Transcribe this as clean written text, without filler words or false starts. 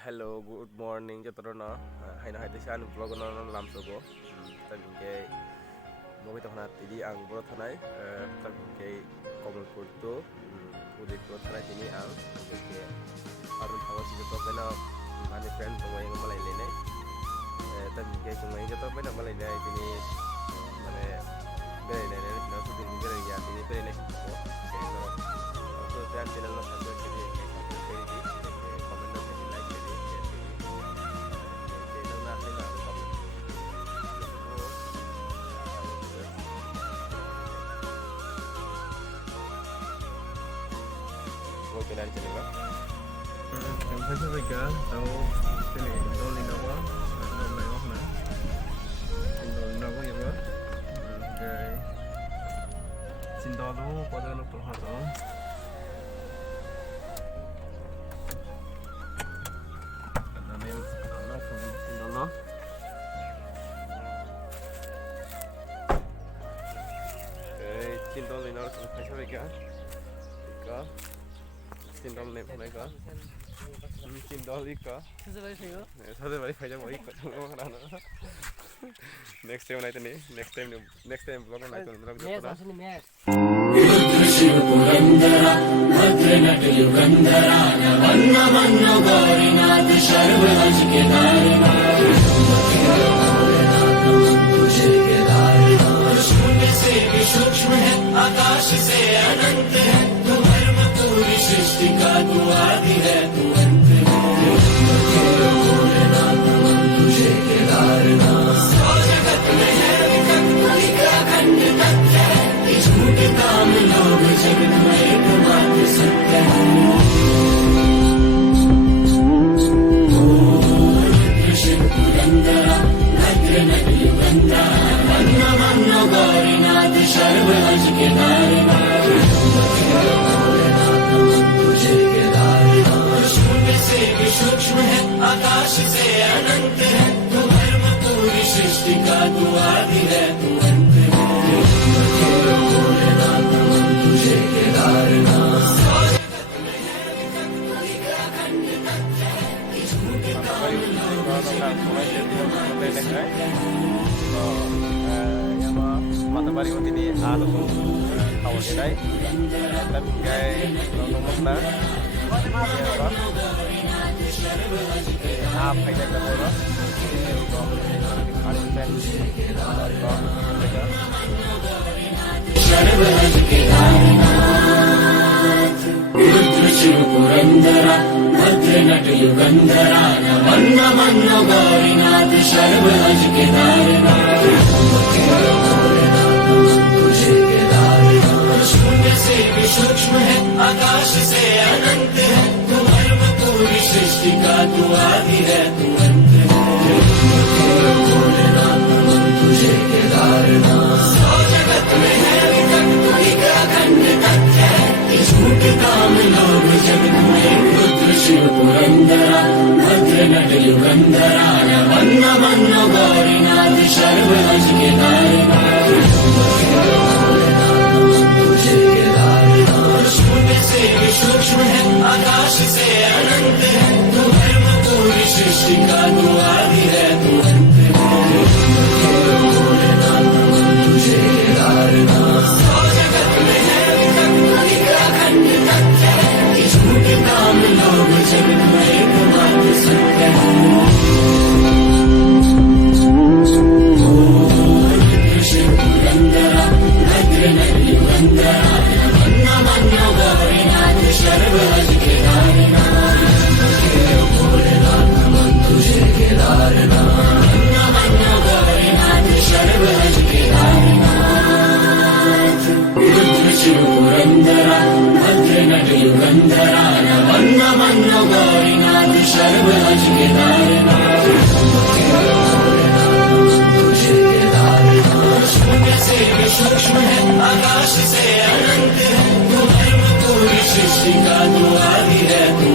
Hello, good morning. Jatuh na, hai na hai tesian vlog na lam sogo. Tapi ke, mau kita nak tadi ang buat tanai. Tapi ke Komalpur tu, udah buat tanai ini ang. Ke, arun tahu sih jatuh bena, mana friend tu yang malai lene. Tapi ke cuma yang jatuh bena malai lene ini, mana beri lene, nasi beri beri ya, ini beri lene. So, dan channel lo sambil jadi dari channel lo. Em thấy cái cả tao cái này tao lên đâu quá, đâu này quá nè, lên đâu quá vậy quá, rồi xin đo luôn, qua đây nó còn hot đó. Anh em nó không xin đo nó. Xin đo lên nó cũng phải sao vậy cả? Có. Xin đo lên này có. Xin đo đi có. Sao thế vậy phải cho mọi người không có nữa. Next time này tani, next time vlog này tụi mình làm gì Shiv पुरंदरा भद्र नट युगंधरा वन्न मन्न गौरीनाथ सर्वहंस के नारीनाथ तुझे केदारनाथ शून्य से भी सूक्ष्म है आकाश से अनंत है तू धर्म पूरी सृष्टि का तू आदि है तू अंत भोलेनाथ तुझे केदारनाथ सौ जगत में है विकट अखंड तत्व है झूठ काम लोग जगत में एकमात्र सत्य है शिव पुरंदरा भद्र नट युगंधरा वन्न मन्न गौरीनाथ सर्वहंस के नारीनाथ तुझे केदारनाथ शून्य से भी सूक्ष्म है आकाश से अनंत है तू धर्म पूरी सृष्टि का तू आदि है तू अंत तुझे Kedarnath mata bari uti di alu tu kawan kedai tapi kai nomor na apa yang kita buat Shiv पुरंदरा भद्र नट युगंधरा वन्न मन्न गौरीनाथ सर्वहंस के नारीनाथ तुझे केदारनाथ शून्य से भी सूक्ष्म है आकाश से अनंत है तू धर्म पूरी सृष्टि का तू आदि है तू अंत भोलेनाथ तुझे केदारनाथ सौ जगत में है विकट अखंड तत्व है झूठ काम लोग जगत में रुद्र शिव पुरंदरा भद्र नट युगंधरा वन्न मन्न गौरीनाथ सर्वहंस के नारीनाथ तुझे केदारनाथ शून्य से भी सूक्ष्म है आकाश से अनंत है तू धर्म पूरी सृष्टि का तू आदि है तू अंत भोलेनाथ तुझे केदारनाथ सौ जगत में है अखंड तत्व है झूठ काम लोग जगत में एकमात्र सत्य है शिव पुरंदरा भद्र नट युगंधरा वन्न मन्न गौरीनाथ सर्वहंस के नारीनाथ भोलेनाथ तुझे केदारनाथ वन्न मन्न गौरीनाथ सर्वहंस के नारीनाथ शिव पुरंदरा भद्र नट युगंधरा वन्न मन्न गौरीनाथ सर्वहंस के नारीनाथ तुझे केदारनाथ शून्य से भी सूक्ष्म है आकाश से अनंत है तू धर्म पूरी सृष्टि का तू आदि है तू